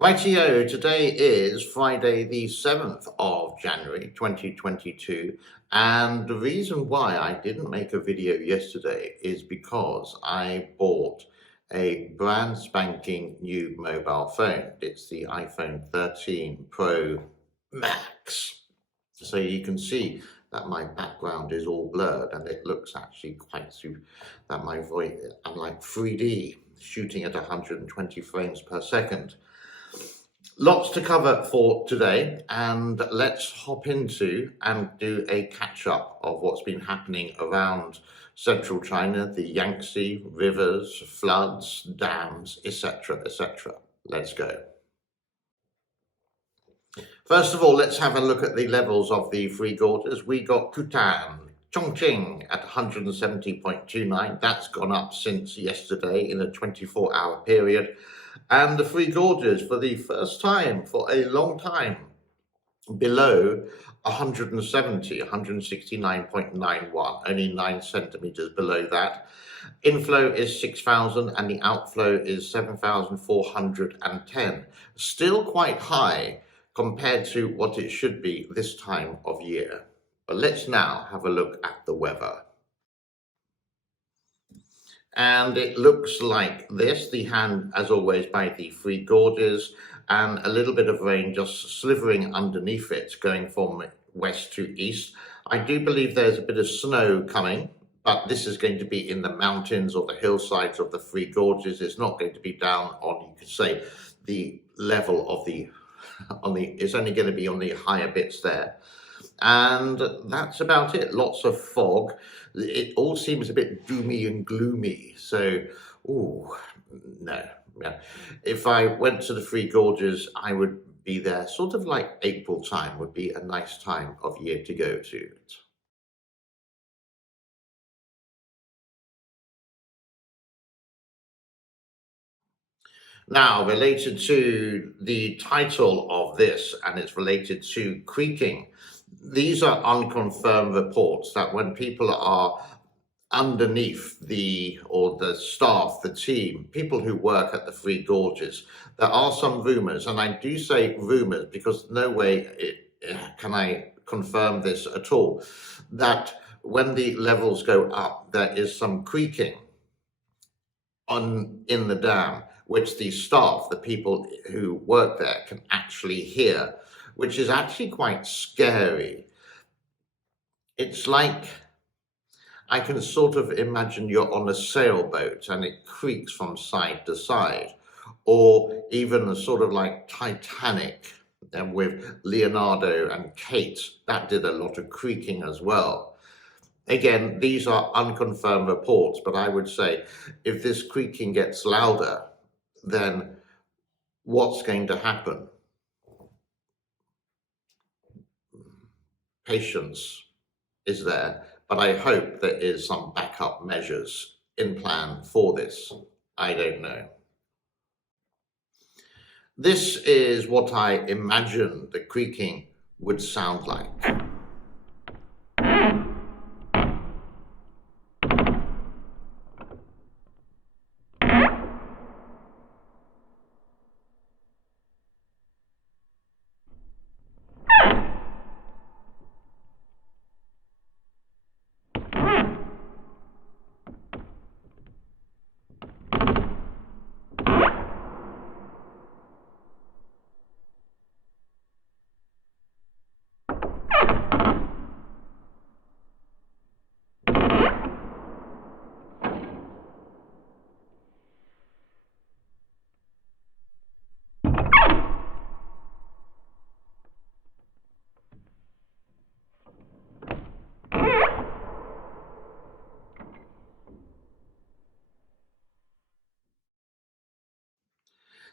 Rightio, today is Friday the 7th of January 2022, and the reason why I didn't make a video yesterday is because I bought a brand spanking new mobile phone. It's the iPhone 13 Pro Max. So you can see that my background is all blurred and it looks actually quite that my voice, I'm like 3D shooting at 120 frames per second. Lots to cover for today, and let's hop into and do a catch-up of what's been happening around central China, the Yangtze rivers, floods, dams, etc., etc. Let's go. First of all, let's have a look at the levels of the three gorges. We got Kutan, Chongqing at 170.29. That's gone up since yesterday in a 24-hour period. And the three gorges, for the first time for a long time, below 170, 169.91, only 9 centimeters below that. Inflow is 6,000 and the outflow is 7,410. Still quite high compared to what it should be this time of year. But let's now have a look at the weather. And it looks like this, the hand, as always, by the three gorges, and a little bit of rain just slithering underneath it, going from west to east. I do believe there's a bit of snow coming, but this is going to be in the mountains or the hillsides of the three gorges. It's not going to be down on, you could say, the level of it's only going to be on the higher bits there. And that's about it. Lots of fog. It all seems a bit doomy and gloomy. So, no. Yeah. If I went to the Three Gorges, I would be there sort of like April time would be a nice time of year to go to it. Now, related to the title of this, and it's related to creaking. These are unconfirmed reports that when people are underneath the staff, the team, people who work at the Three Gorges, there are some rumors, and I do say rumors because no way can I confirm this at all, that when the levels go up, there is some creaking in the dam, which the staff, the people who work there, can actually hear, which is actually quite scary. It's like, I can sort of imagine you're on a sailboat and it creaks from side to side, or even sort of like Titanic, and with Leonardo and Kate, that did a lot of creaking as well. Again, these are unconfirmed reports, but I would say if this creaking gets louder, then what's going to happen? Patience is there, but I hope there is some backup measures in plan for this. I don't know. This is what I imagine the creaking would sound like.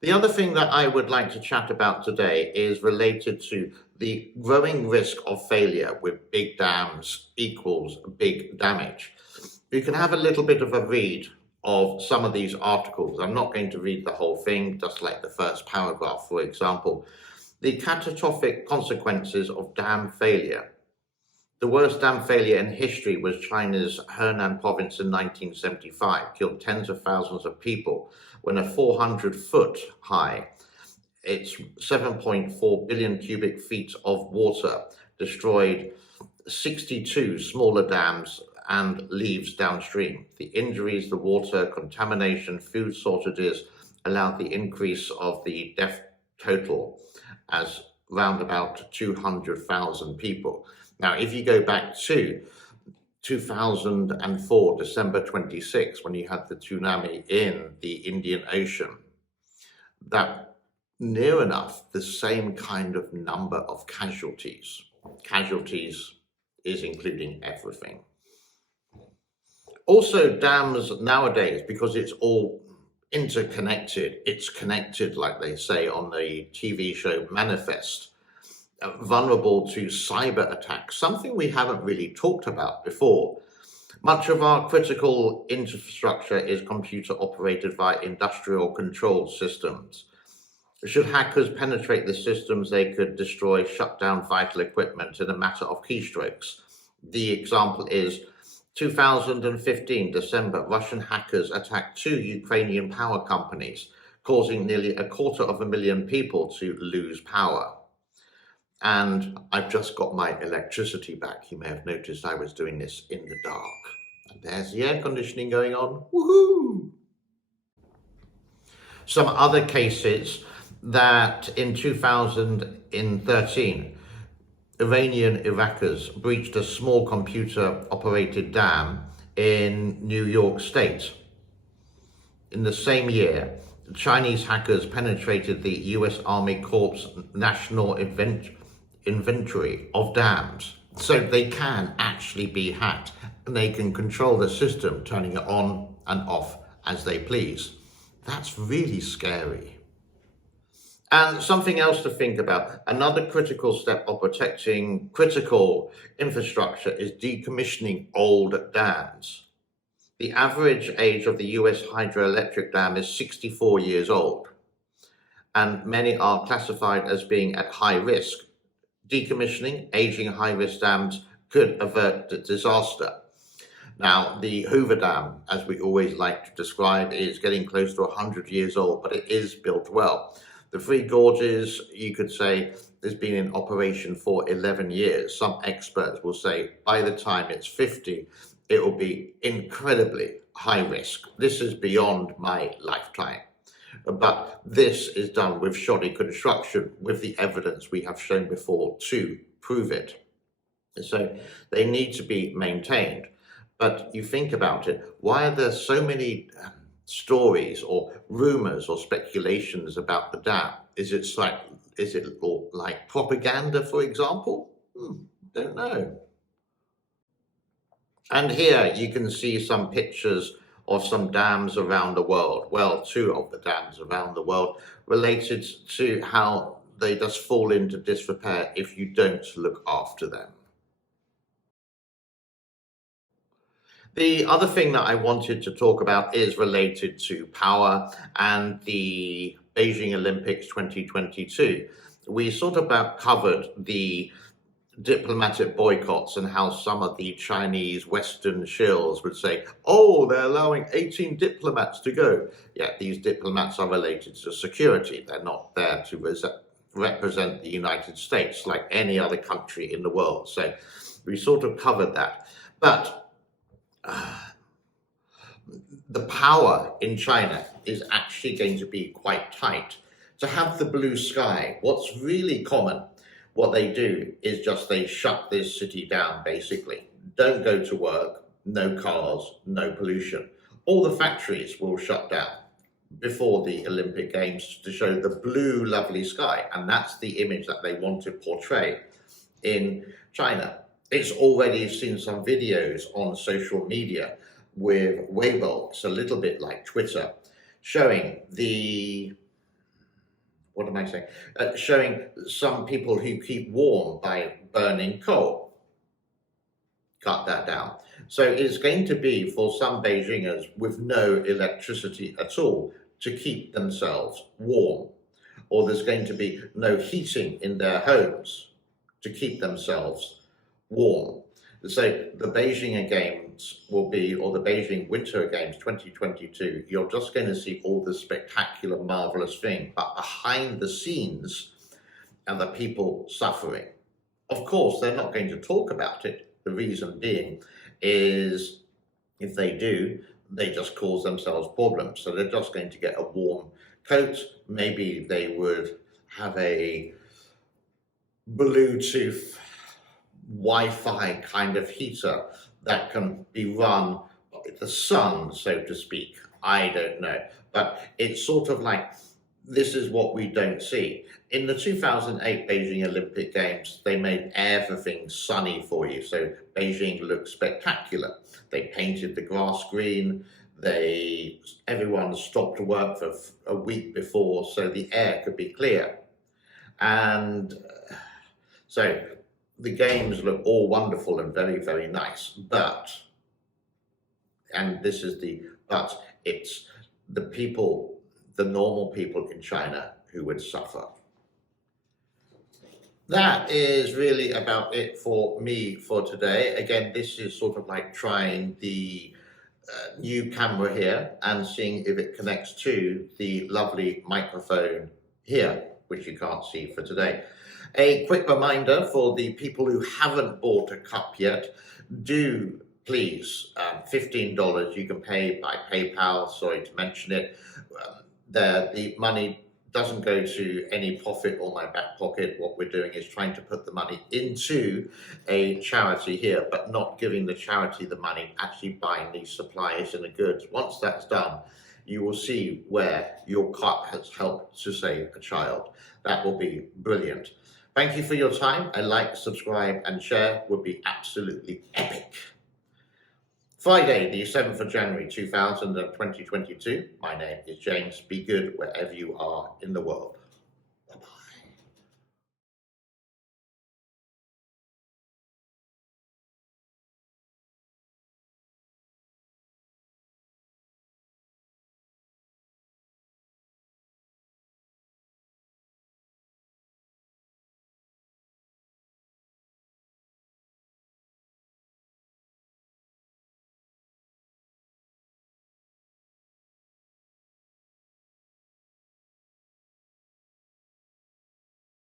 The other thing that I would like to chat about today is related to the growing risk of failure with big dams equals big damage. You can have a little bit of a read of some of these articles. I'm not going to read the whole thing, just like the first paragraph, for example. The catastrophic consequences of dam failure. The worst dam failure in history was China's Henan province in 1975, killed tens of thousands of people when a 400-foot high It's 7.4 billion cubic feet of water, destroyed 62 smaller dams and leaves downstream. The injuries, the water contamination, food shortages allowed the increase of the death total as round about 200,000 people. Now, if you go back to 2004, December 26, when you had the tsunami in the Indian Ocean, that near enough the same kind of number of casualties. Casualties is including everything. Also, dams nowadays, because it's all interconnected, it's connected, like they say on the TV show Manifest, vulnerable to cyber attacks, something we haven't really talked about before. Much of our critical infrastructure is computer operated via industrial control systems. Should hackers penetrate the systems, they could destroy, shut down vital equipment in a matter of keystrokes. The example is 2015, December, Russian hackers attacked 2 Ukrainian power companies, causing nearly 250,000 people to lose power. And I've just got my electricity back. You may have noticed I was doing this in the dark. And there's the air conditioning going on. Woohoo! Some other cases that in 2013, Iranian Iraqis breached a small computer-operated dam in New York State. In the same year, Chinese hackers penetrated the US Army Corps' national inventory of dams. So they can actually be hacked, and they can control the system, turning it on and off as they please. That's really scary. And something else to think about, another critical step of protecting critical infrastructure is decommissioning old dams. The average age of the US hydroelectric dam is 64 years old, and many are classified as being at high risk. Decommissioning aging high-risk dams could avert the disaster. Now, the Hoover Dam, as we always like to describe, is getting close to 100 years old, but it is built well. The Three Gorges, you could say, has been in operation for 11 years. Some experts will say by the time it's 50, it will be incredibly high risk. This is beyond my lifetime. But this is done with shoddy construction, with the evidence we have shown before to prove it. So they need to be maintained. But you think about it, why are there so many stories or rumors or speculations about the dam? Is it like propaganda, for example? Don't know. And here you can see some pictures of some dams around the world. Well, 2 of the dams around the world related to how they just fall into disrepair if you don't look after them. The other thing that I wanted to talk about is related to power and the Beijing Olympics 2022. We sort of covered the diplomatic boycotts and how some of the Chinese Western shills would say, oh, they're allowing 18 diplomats to go. Yeah, these diplomats are related to security. They're not there to represent the United States like any other country in the world. So we sort of covered that. But the power in China is actually going to be quite tight. To have the blue sky, what's really common, what they do is just they shut this city down, basically. Don't go to work, no cars, no pollution. All the factories will shut down before the Olympic Games to show the blue, lovely sky. And that's the image that they want to portray in China. It's already seen some videos on social media with Weibo, it's a little bit like Twitter, showing showing some people who keep warm by burning coal. Cut that down. So it's going to be for some Beijingers with no electricity at all to keep themselves warm. Or there's going to be no heating in their homes to keep themselves warm. So the Beijing Games will be, or the Beijing Winter Games 2022, you're just going to see all the spectacular, marvelous thing, but behind the scenes are the people suffering. Of course, they're not going to talk about it. The reason being is if they do, they just cause themselves problems. So they're just going to get a warm coat. Maybe they would have a Bluetooth Wi-Fi kind of heater that can be run by the sun, so to speak. I don't know. But it's sort of like, this is what we don't see. In the 2008 Beijing Olympic Games, they made everything sunny for you. So Beijing looked spectacular. They painted the grass green. Everyone stopped work for a week before so the air could be clear. And so the games look all wonderful and very, very nice, but it's the people, the normal people in China who would suffer. That is really about it for me for today. Again, this is sort of like trying the new camera here and seeing if it connects to the lovely microphone here, which you can't see for today. A quick reminder for the people who haven't bought a cup yet, do please, $15 you can pay by PayPal, sorry to mention it. The money doesn't go to any profit or my back pocket. What we're doing is trying to put the money into a charity here, but not giving the charity the money, actually buying these supplies and the goods. Once that's done, you will see where your cup has helped to save a child. That will be brilliant. Thank you for your time. A like, subscribe, and share would be absolutely epic. Friday, the 7th of January, 2022. My name is James. Be good wherever you are in the world.